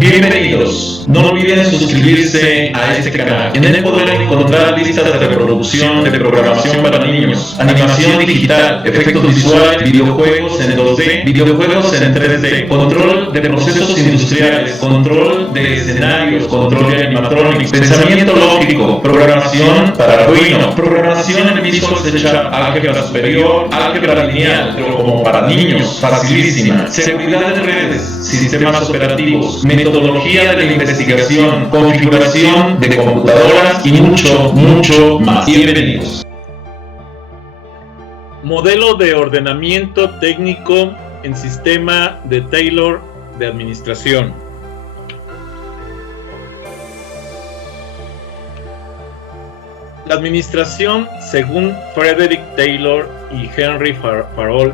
Bienvenidos. No olviden suscribirse a este canal. En él podrán encontrar listas de reproducción de programación para niños, animación digital, efectos visuales, videojuegos en 2D, videojuegos en 3D, control de procesos industriales, control de escenarios, control de animatronics, pensamiento lógico, programación para Arduino, programación en Visual C#, álgebra superior, álgebra lineal, pero como para niños, facilísima, seguridad de redes, sistemas operativos, metodología de la investigación, configuración de computadoras y mucho más. Bienvenidos. Modelo de ordenamiento técnico en sistema de Taylor de administración. La administración, según Frederick Taylor y Henry Fayol,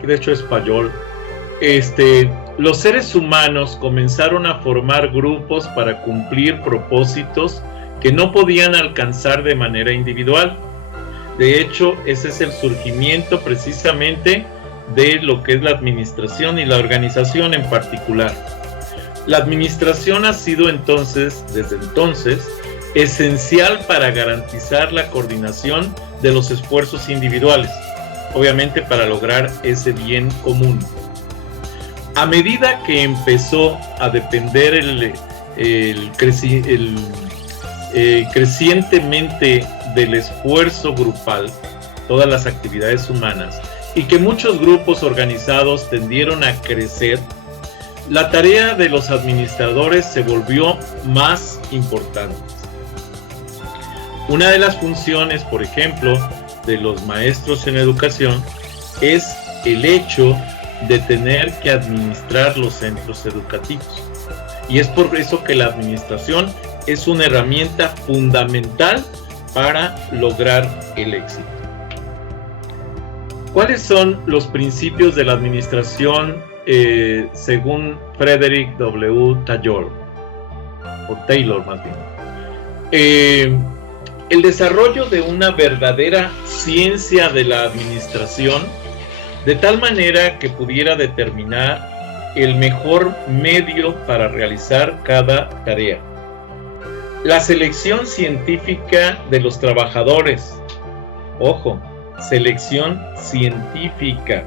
que de hecho es Fayol, los seres humanos comenzaron a formar grupos para cumplir propósitos que no podían alcanzar de manera individual. De hecho, ese es el surgimiento precisamente de lo que es la administración y la organización en particular. La administración ha sido desde entonces, esencial para garantizar la coordinación de los esfuerzos individuales, obviamente para lograr ese bien común. A medida que empezó a depender crecientemente del esfuerzo grupal, todas las actividades humanas, y que muchos grupos organizados tendieron a crecer, la tarea de los administradores se volvió más importante. Una de las funciones, por ejemplo, de los maestros en educación es el hecho de tener que administrar los centros educativos. Y es por eso que la administración es una herramienta fundamental para lograr el éxito. ¿Cuáles son los principios de la administración según Frederick W. Taylor? O Taylor más bien. El desarrollo de una verdadera ciencia de la administración, de tal manera que pudiera determinar el mejor medio para realizar cada tarea. La selección científica de los trabajadores. Ojo, selección científica,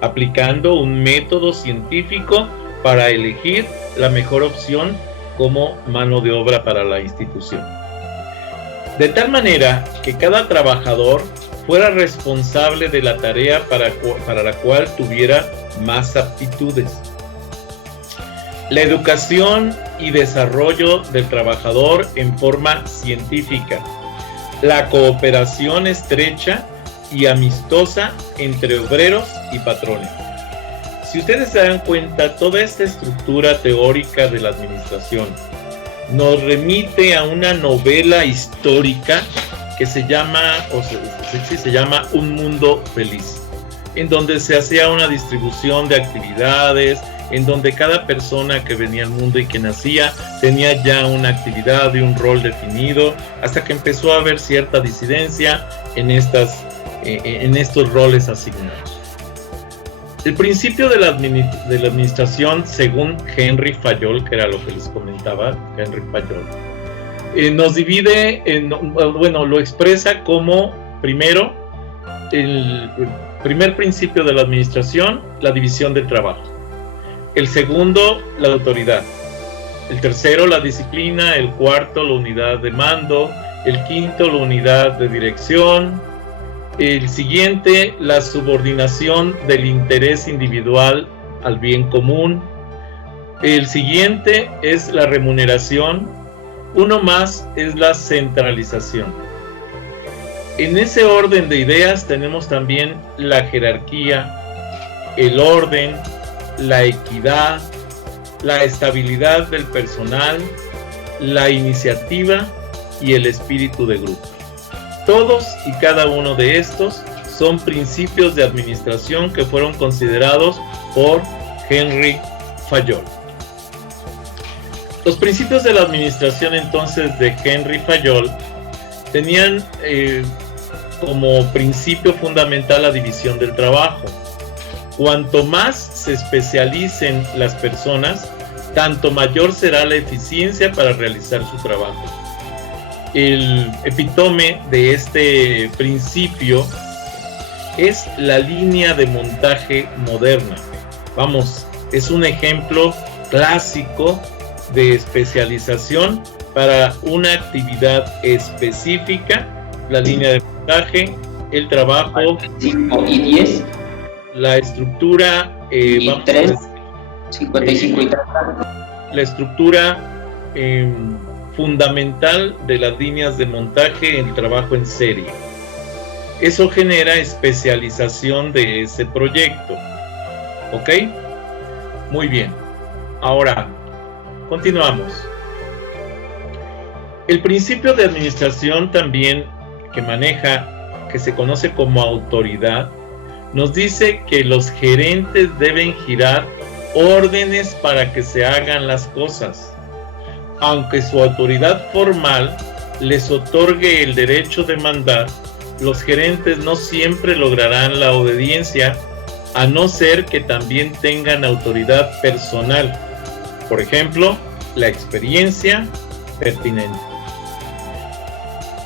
aplicando un método científico para elegir la mejor opción como mano de obra para la institución. De tal manera que cada trabajador fuera responsable de la tarea para la cual tuviera más aptitudes. La educación y desarrollo del trabajador en forma científica. La cooperación estrecha y amistosa entre obreros y patrones. Si ustedes se dan cuenta, toda esta estructura teórica de la administración nos remite a una novela histórica que se llama Un Mundo Feliz, en donde se hacía una distribución de actividades, en donde cada persona que venía al mundo y que nacía tenía ya una actividad y un rol definido, hasta que empezó a haber cierta disidencia en estos roles asignados. El principio de la administración, según Henry Fayol, que era lo que les comentaba, Henry Fayol, nos divide, lo expresa como, primero, el primer principio de la administración, la división del trabajo. El segundo, la autoridad. El tercero, la disciplina. El cuarto, la unidad de mando. El quinto, la unidad de dirección. El siguiente, la subordinación del interés individual al bien común. El siguiente es la remuneración. Uno más es la centralización. En ese orden de ideas tenemos también la jerarquía, el orden, la equidad, la estabilidad del personal, la iniciativa y el espíritu de grupo. Todos y cada uno de estos son principios de administración que fueron considerados por Henry Fayol. Los principios de la administración entonces de Henry Fayol tenían como principio fundamental la división del trabajo. Cuanto más se especialicen las personas, tanto mayor será la eficiencia para realizar su trabajo. El epítome de este principio es la línea de montaje moderna. Vamos, es un ejemplo clásico de especialización para una actividad específica, la línea de montaje, el trabajo 5 y 10, la estructura y vamos 3, a decir, 55 y 30. la estructura fundamental de las líneas de montaje en el trabajo en serie. Eso genera especialización de ese proyecto. ¿Ok? Muy bien. Ahora, continuamos. El principio de administración también que maneja, que se conoce como autoridad, nos dice que los gerentes deben girar órdenes para que se hagan las cosas. Aunque su autoridad formal les otorgue el derecho de mandar, los gerentes no siempre lograrán la obediencia, a no ser que también tengan autoridad personal. Por ejemplo, la experiencia pertinente.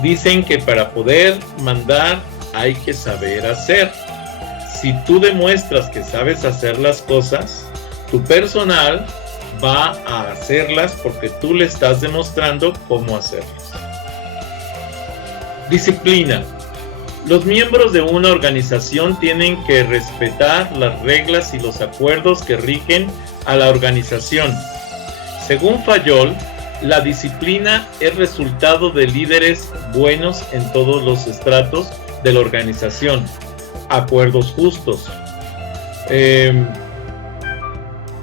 Dicen que para poder mandar hay que saber hacer. Si tú demuestras que sabes hacer las cosas, tu personal va a hacerlas porque tú le estás demostrando cómo hacerlas. Disciplina. Los miembros de una organización tienen que respetar las reglas y los acuerdos que rigen a la organización. Según Fayol, la disciplina es resultado de líderes buenos en todos los estratos de la organización, acuerdos justos,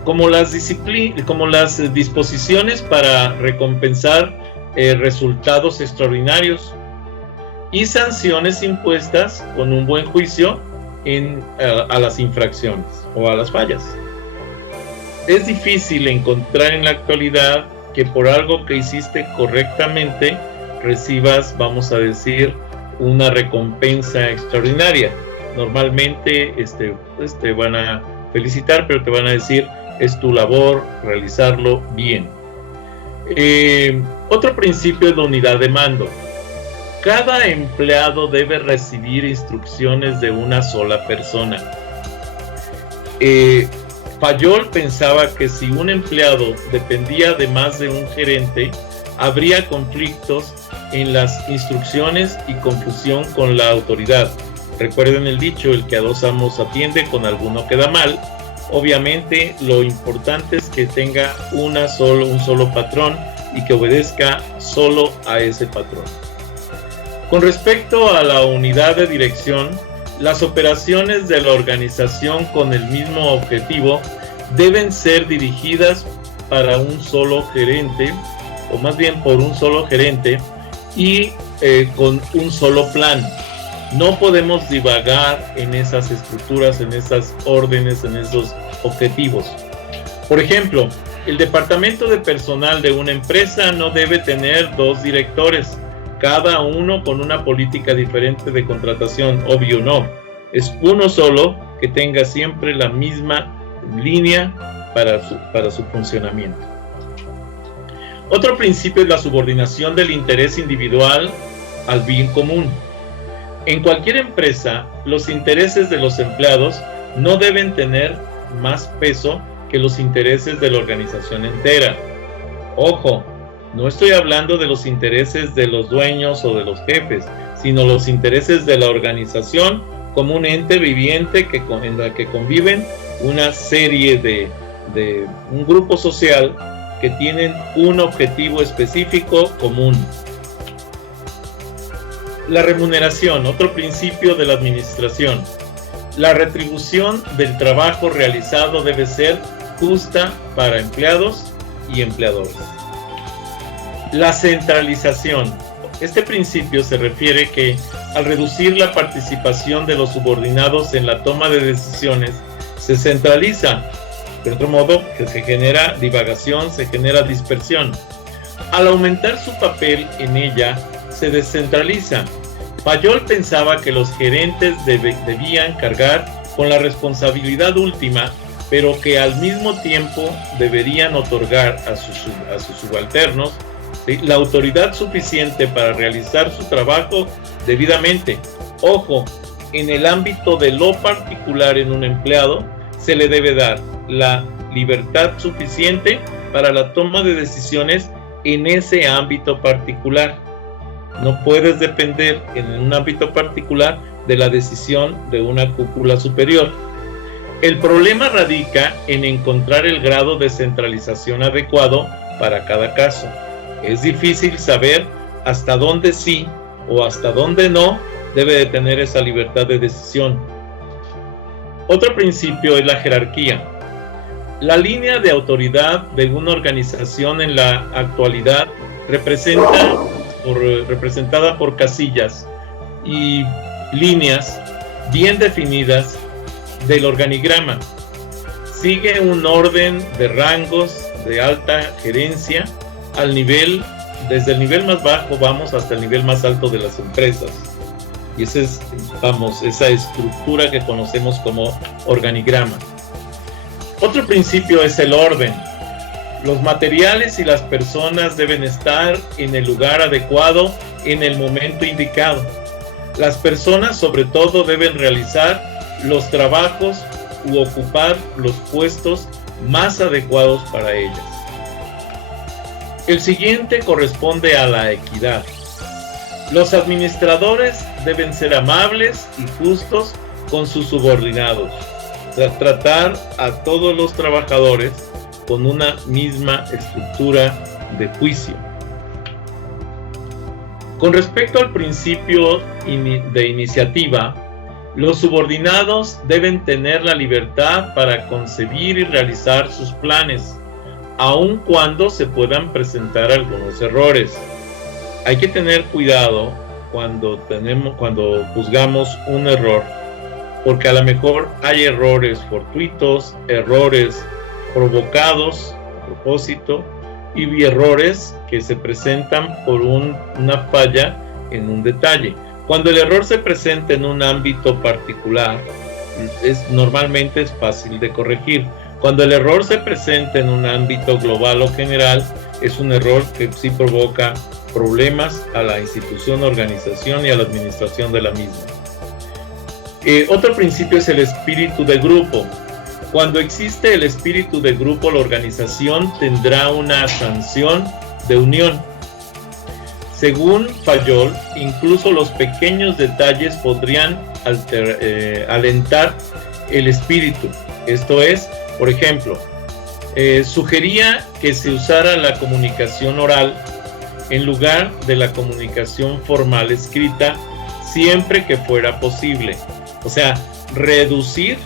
como las disposiciones para recompensar resultados extraordinarios y sanciones impuestas con un buen juicio a las infracciones o a las fallas. Es difícil encontrar en la actualidad que por algo que hiciste correctamente recibas, vamos a decir, una recompensa extraordinaria. Normalmente te van a felicitar, pero te van a decir, es tu labor realizarlo bien. Otro principio es la unidad de mando. Cada empleado debe recibir instrucciones de una sola persona. Fayol pensaba que si un empleado dependía de más de un gerente, habría conflictos en las instrucciones y confusión con la autoridad. Recuerden el dicho, el que a dos amos atiende, con alguno queda mal. Obviamente lo importante es que tenga un solo patrón y que obedezca solo a ese patrón. Con respecto a la unidad de dirección, las operaciones de la organización con el mismo objetivo deben ser dirigidas para un solo gerente, o más bien por un solo gerente, y con un solo plan. No podemos divagar en esas estructuras, en esas órdenes, en esos objetivos. Por ejemplo, el departamento de personal de una empresa no debe tener dos directores, cada uno con una política diferente de contratación, obvio no. Es uno solo que tenga siempre la misma línea para su funcionamiento. Otro principio es la subordinación del interés individual al bien común. En cualquier empresa, los intereses de los empleados no deben tener más peso que los intereses de la organización entera. Ojo, no estoy hablando de los intereses de los dueños o de los jefes, sino los intereses de la organización como un ente viviente en la que conviven una serie de un grupo social que tienen un objetivo específico común. La remuneración, otro principio de la administración. La retribución del trabajo realizado debe ser justa para empleados y empleadores. La centralización. Este principio se refiere que al reducir la participación de los subordinados en la toma de decisiones, se centraliza. De otro modo, que se genera divagación, se genera dispersión. Al aumentar su papel en ella, se descentraliza. Fayol pensaba que los gerentes debían cargar con la responsabilidad última pero que al mismo tiempo deberían otorgar a sus subalternos, ¿sí?, la autoridad suficiente para realizar su trabajo debidamente. Ojo, en el ámbito de lo particular en un empleado, se le debe dar la libertad suficiente para la toma de decisiones en ese ámbito particular. No puedes depender en un ámbito particular de la decisión de una cúpula superior. El problema radica en encontrar el grado de centralización adecuado para cada caso. Es difícil saber hasta dónde sí o hasta dónde no debe de tener esa libertad de decisión. Otro principio es la jerarquía. La línea de autoridad de una organización en la actualidad representada por casillas y líneas bien definidas del organigrama. Sigue un orden de rangos de alta gerencia desde el nivel más bajo vamos hasta el nivel más alto de las empresas. Y esa es, esa estructura que conocemos como organigrama. Otro principio es el orden. Los materiales y las personas deben estar en el lugar adecuado en el momento indicado. Las personas, sobre todo, deben realizar los trabajos u ocupar los puestos más adecuados para ellas. El siguiente corresponde a la equidad. Los administradores deben ser amables y justos con sus subordinados. Tratar a todos los trabajadores con una misma estructura de juicio. Con respecto al principio de iniciativa, los subordinados deben tener la libertad para concebir y realizar sus planes, aun cuando se puedan presentar algunos errores. Hay que tener cuidado cuando juzgamos un error, porque a lo mejor hay errores fortuitos, errores provocados a propósito y errores que se presentan por una falla en un detalle. Cuando el error se presenta en un ámbito particular, normalmente es fácil de corregir. Cuando el error se presenta en un ámbito global o general, es un error que sí provoca problemas a la institución, organización y a la administración de la misma. Otro principio es el espíritu de grupo. Cuando existe el espíritu de grupo, la organización tendrá una sanción de unión. Según Fayol, incluso los pequeños detalles podrían alentar el espíritu. Esto es, por ejemplo, sugería que se usara la comunicación oral en lugar de la comunicación formal escrita siempre que fuera posible. O sea, reducir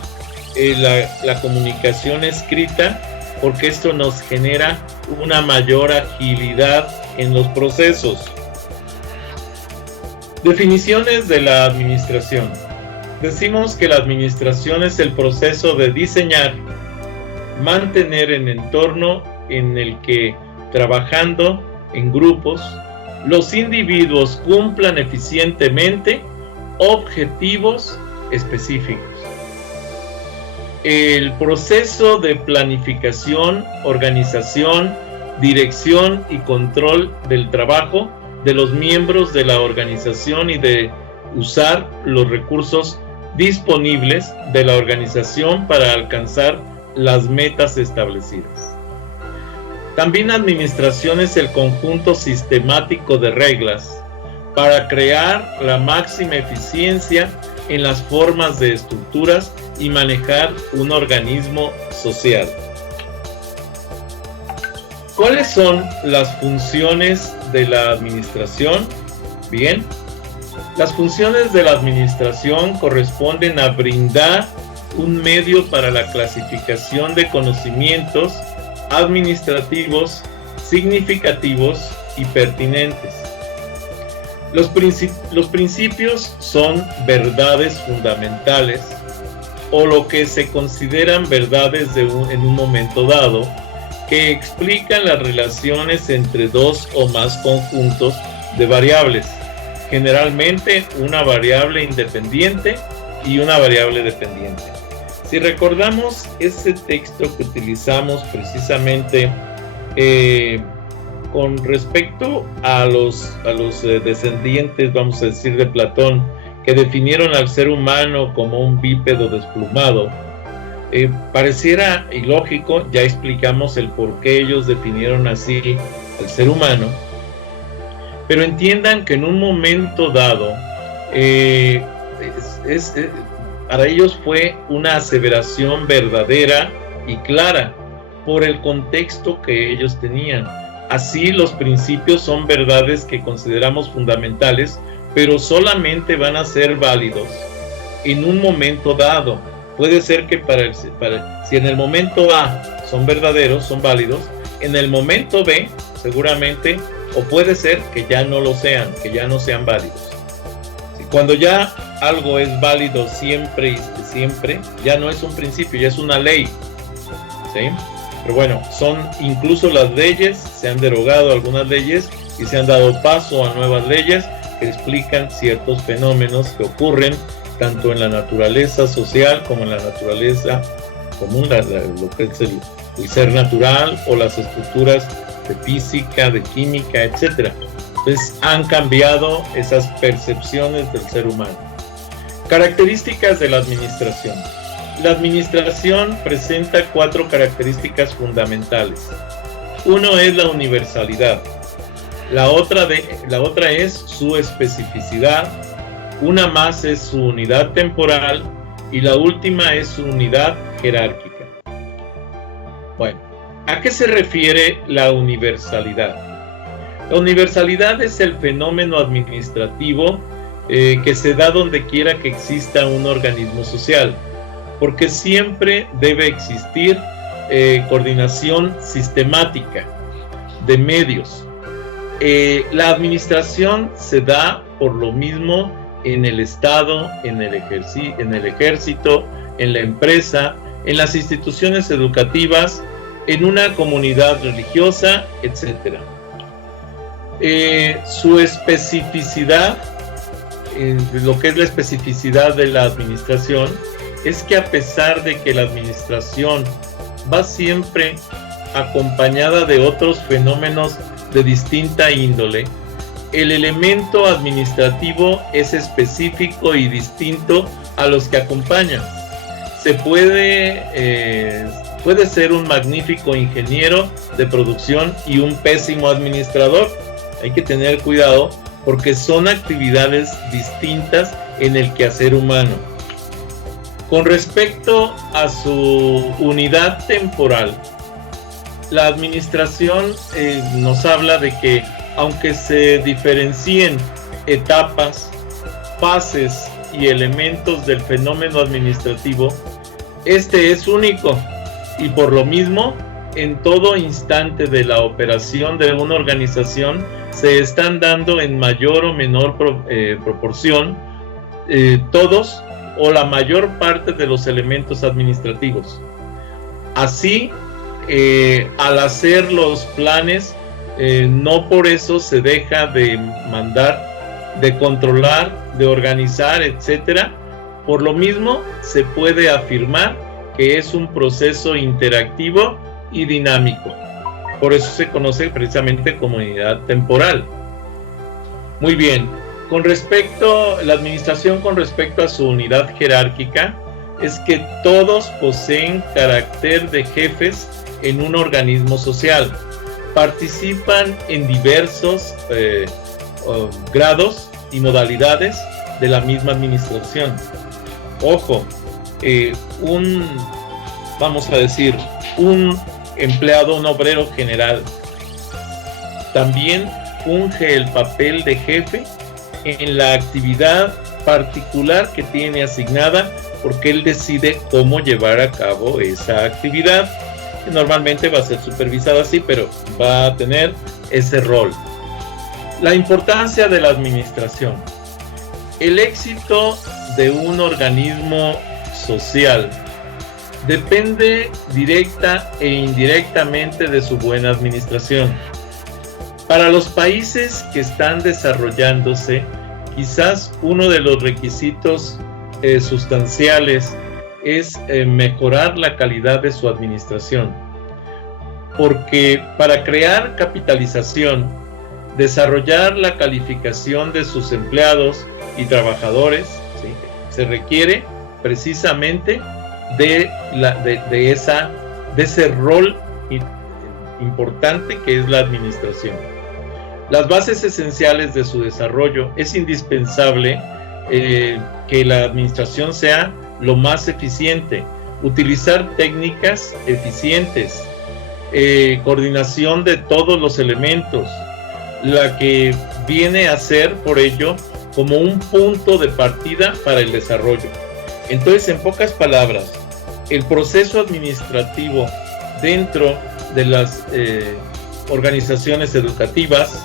la comunicación escrita, porque esto nos genera una mayor agilidad en los procesos. Definiciones de la administración. Decimos que la administración es el proceso de diseñar, mantener el entorno en el que, trabajando en grupos, los individuos cumplan eficientemente objetivos específicos. El proceso de planificación, organización, dirección y control del trabajo de los miembros de la organización y de usar los recursos disponibles de la organización para alcanzar las metas establecidas. También administración es el conjunto sistemático de reglas para crear la máxima eficiencia en las formas de estructuras y manejar un organismo social. ¿Cuáles son las funciones de la administración? Bien, las funciones de la administración corresponden a brindar un medio para la clasificación de conocimientos administrativos significativos y pertinentes. Los principios son verdades fundamentales o lo que se consideran verdades en un momento dado, que explican las relaciones entre dos o más conjuntos de variables, generalmente una variable independiente y una variable dependiente. Si recordamos ese texto que utilizamos precisamente con respecto a los descendientes, vamos a decir, de Platón, que definieron al ser humano como un bípedo desplumado, pareciera ilógico. Ya explicamos el por qué ellos definieron así al ser humano, pero entiendan que en un momento dado para ellos fue una aseveración verdadera y clara por el contexto que ellos tenían. Así, los principios son verdades que consideramos fundamentales, pero solamente van a ser válidos en un momento dado. Puede ser que si en el momento A son verdaderos, son válidos, en el momento B seguramente, o puede ser que ya no lo sean, que ya no sean válidos. Cuando ya algo es válido siempre y siempre, ya no es un principio, ya es una ley, ¿sí? Pero bueno, incluso las leyes, se han derogado algunas leyes y se han dado paso a nuevas leyes que explican ciertos fenómenos que ocurren tanto en la naturaleza social como en la naturaleza común, lo que es el ser natural o las estructuras de física, de química, etc. Entonces han cambiado esas percepciones del ser humano. Características de la administración. La administración presenta 4 características fundamentales. Uno es la universalidad. La otra es su especificidad. Una más es su unidad temporal. Y la última es su unidad jerárquica. Bueno, ¿a qué se refiere la universalidad? La universalidad es el fenómeno administrativo que se da donde quiera que exista un organismo social, porque siempre debe existir coordinación sistemática de medios. La administración se da por lo mismo en el Estado, en el ejército, en la empresa, en las instituciones educativas, en una comunidad religiosa, etc. Su especificidad, lo que es la especificidad de la administración, es que a pesar de que la administración va siempre acompañada de otros fenómenos de distinta índole, el elemento administrativo es específico y distinto a los que acompañan. Se puede ser un magnífico ingeniero de producción y un pésimo administrador. Hay que tener cuidado porque son actividades distintas en el quehacer humano. Con respecto a su unidad temporal, la administración nos habla de que aunque se diferencien etapas, fases y elementos del fenómeno administrativo, este es único y por lo mismo en todo instante de la operación de una organización se están dando en mayor o menor proporción todos o la mayor parte de los elementos administrativos. Así, al hacer los planes, no por eso se deja de mandar, de controlar, de organizar, etc. Por lo mismo, se puede afirmar que es un proceso interactivo y dinámico. Por eso se conoce precisamente como unidad temporal. Muy bien, la administración con respecto a su unidad jerárquica es que todos poseen carácter de jefes en un organismo social. Participan en diversos grados y modalidades de la misma administración. Ojo, vamos a decir, un empleado, un obrero general, también funge el papel de jefe en la actividad particular que tiene asignada, porque él decide cómo llevar a cabo esa actividad. Normalmente va a ser supervisada así, pero va a tener ese rol. La importancia de la administración. El éxito de un organismo social depende directa e indirectamente de su buena administración. Para los países que están desarrollándose, quizás uno de los requisitos sustanciales es mejorar la calidad de su administración, porque para crear capitalización, desarrollar la calificación de sus empleados y trabajadores, ¿sí?, se requiere precisamente de ese rol importante que es la administración. Las bases esenciales de su desarrollo: es indispensable que la administración sea lo más eficiente, utilizar técnicas eficientes, coordinación de todos los elementos, la que viene a ser por ello como un punto de partida para el desarrollo. Entonces, en pocas palabras, el proceso administrativo dentro de las organizaciones educativas,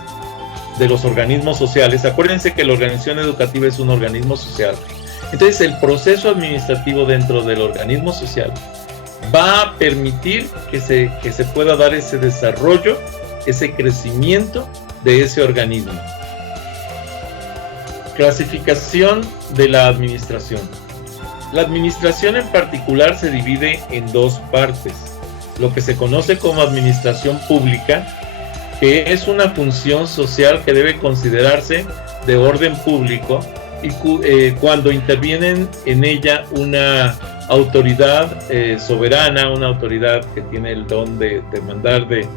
de los organismos sociales, acuérdense que la organización educativa es un organismo social. Entonces, el proceso administrativo dentro del organismo social va a permitir que se pueda dar ese desarrollo, ese crecimiento de ese organismo. Clasificación de la administración. La administración en particular se divide en dos partes: lo que se conoce como administración pública, que es una función social que debe considerarse de orden público, y cuando intervienen en ella una autoridad soberana, una autoridad que tiene el don de mandar, de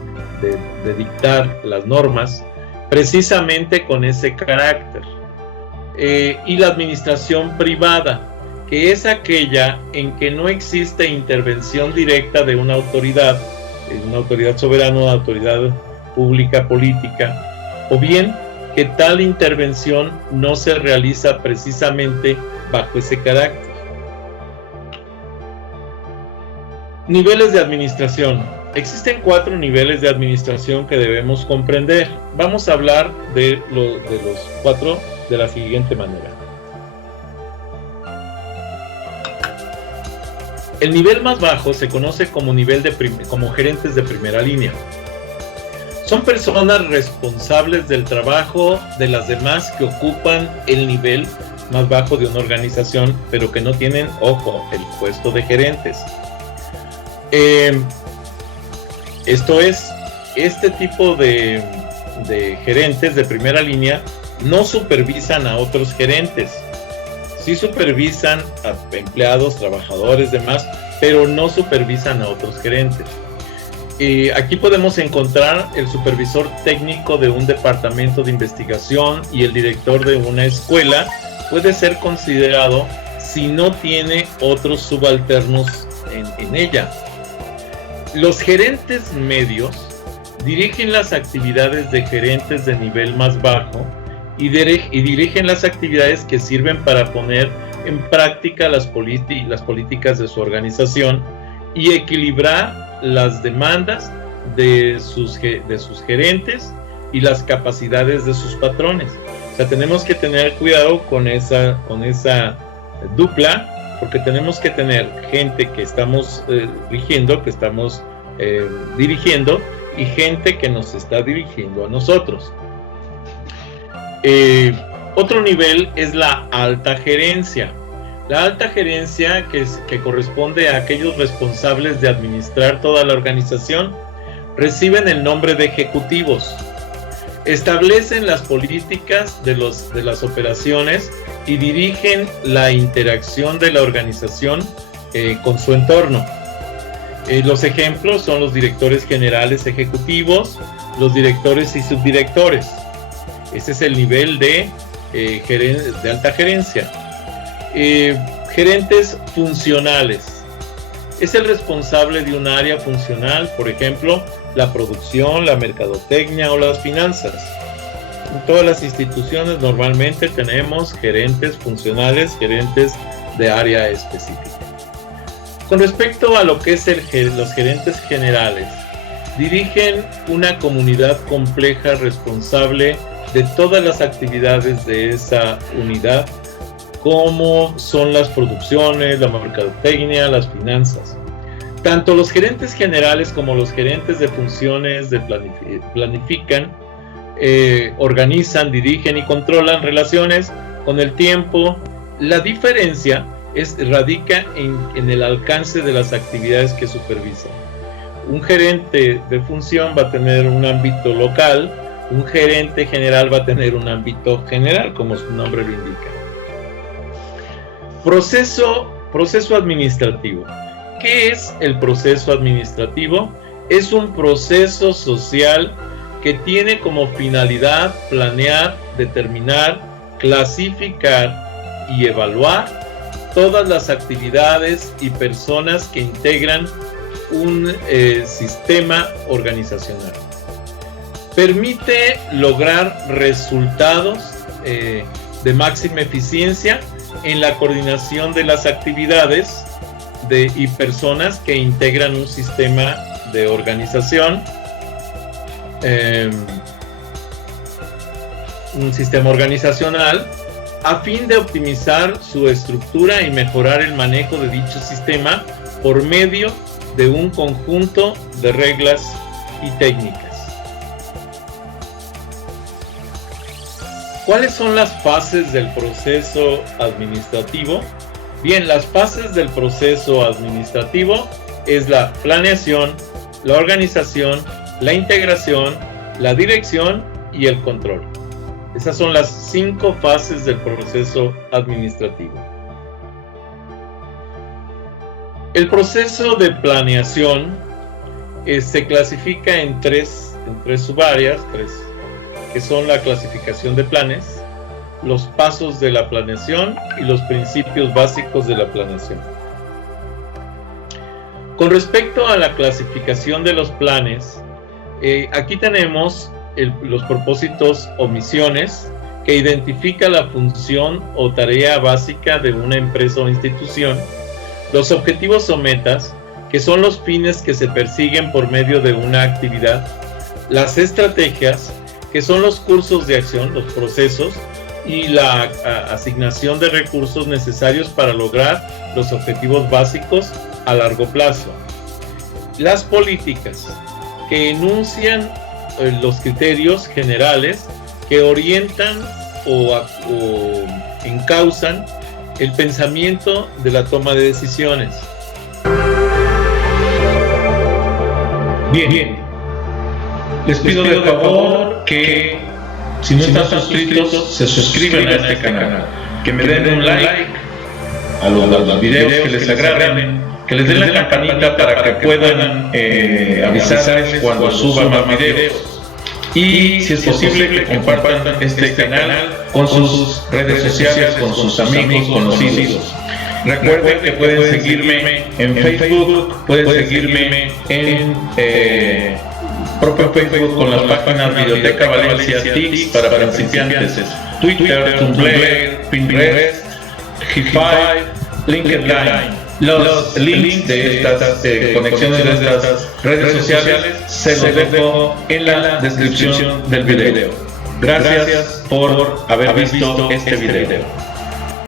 dictar las normas, precisamente con ese carácter. Y la administración privada, que es aquella en que no existe intervención directa de una autoridad soberana, una autoridad pública política, o bien que tal intervención no se realiza precisamente bajo ese carácter. Niveles de administración. Existen 4 niveles de administración que debemos comprender. Vamos a hablar de los 4 de la siguiente manera. El nivel más bajo se conoce como como gerentes de primera línea. Son personas responsables del trabajo de las demás que ocupan el nivel más bajo de una organización, pero que no tienen, ojo, el puesto de gerentes. Esto es, este tipo de gerentes de primera línea no supervisan a otros gerentes. Sí supervisan a empleados, trabajadores, demás, pero no supervisan a otros gerentes. Aquí podemos encontrar el supervisor técnico de un departamento de investigación y el director de una escuela. Puede ser considerado si no tiene otros subalternos en ella. Los gerentes medios dirigen las actividades de gerentes de nivel más bajo y dirigen las actividades que sirven para poner en práctica las políticas de su organización y equilibrar las demandas de sus gerentes y las capacidades de sus patrones. O sea, tenemos que tener cuidado con esa dupla, porque tenemos que tener gente que estamos rigiendo, que estamos dirigiendo, y gente que nos está dirigiendo a nosotros. Otro nivel es la alta gerencia. La alta gerencia, que corresponde a aquellos responsables de administrar toda la organización, reciben el nombre de ejecutivos. Establecen las políticas de las operaciones y dirigen la interacción de la organización con su entorno. Los ejemplos son los directores generales ejecutivos, los directores y subdirectores. Ese es el nivel de alta gerencia. Gerentes funcionales. Es el responsable de un área funcional, por ejemplo, la producción, la mercadotecnia o las finanzas. En todas las instituciones normalmente tenemos gerentes funcionales, gerentes de área específica. Con respecto a lo que es los gerentes generales, dirigen una comunidad compleja responsable de todas las actividades de esa unidad, como son las producciones, la mercadotecnia, las finanzas. Tanto los gerentes generales como los gerentes de funciones planifican, organizan, dirigen y controlan relaciones con el tiempo. La diferencia radica en el alcance de las actividades que supervisa. Un gerente de función va a tener un ámbito local, un gerente general va a tener un ámbito general, como su nombre lo indica. Proceso administrativo. ¿Qué es el proceso administrativo? Es un proceso social que tiene como finalidad planear, determinar, clasificar y evaluar todas las actividades y personas que integran un sistema organizacional. Permite lograr resultados de máxima eficiencia en la coordinación de las actividades y personas que integran un sistema de organización, un sistema organizacional, a fin de optimizar su estructura y mejorar el manejo de dicho sistema por medio de un conjunto de reglas y técnicas. ¿Cuáles son las fases del proceso administrativo? Bien, las fases del proceso administrativo es la planeación, la organización, la integración, la dirección y el control. Esas son las 5 fases del proceso administrativo. El proceso de planeación se clasifica en tres subáreas, que son la clasificación de planes, los pasos de la planeación y los principios básicos de la planeación. Con respecto a la clasificación de los planes, aquí tenemos los propósitos o misiones, que identifica la función o tarea básica de una empresa o institución, los objetivos o metas, que son los fines que se persiguen por medio de una actividad, las estrategias, que son los cursos de acción, los procesos, y la asignación de recursos necesarios para lograr los objetivos básicos a largo plazo. Las políticas, que enuncian los criterios generales que orientan o encausan el pensamiento de la toma de decisiones. Bien. Les pido de favor que, si no están suscritos, se suscriban a este canal, que me den un like a los videos que les agraden, que les den la campanita para que puedan avisarles cuando suba más videos. Y si es posible, que compartan este canal con sus redes sociales, con sus amigos, conocidos. Recuerden que pueden seguirme en Facebook, pueden seguirme en propio Facebook con las páginas Videoteca Valencia TICS para principiantes, Twitter, Tumblr, Pinterest, Hi-Fi, LinkedIn. Los links de estas conexiones de estas redes sociales se los dejo en la descripción del video. Gracias por haber visto este video.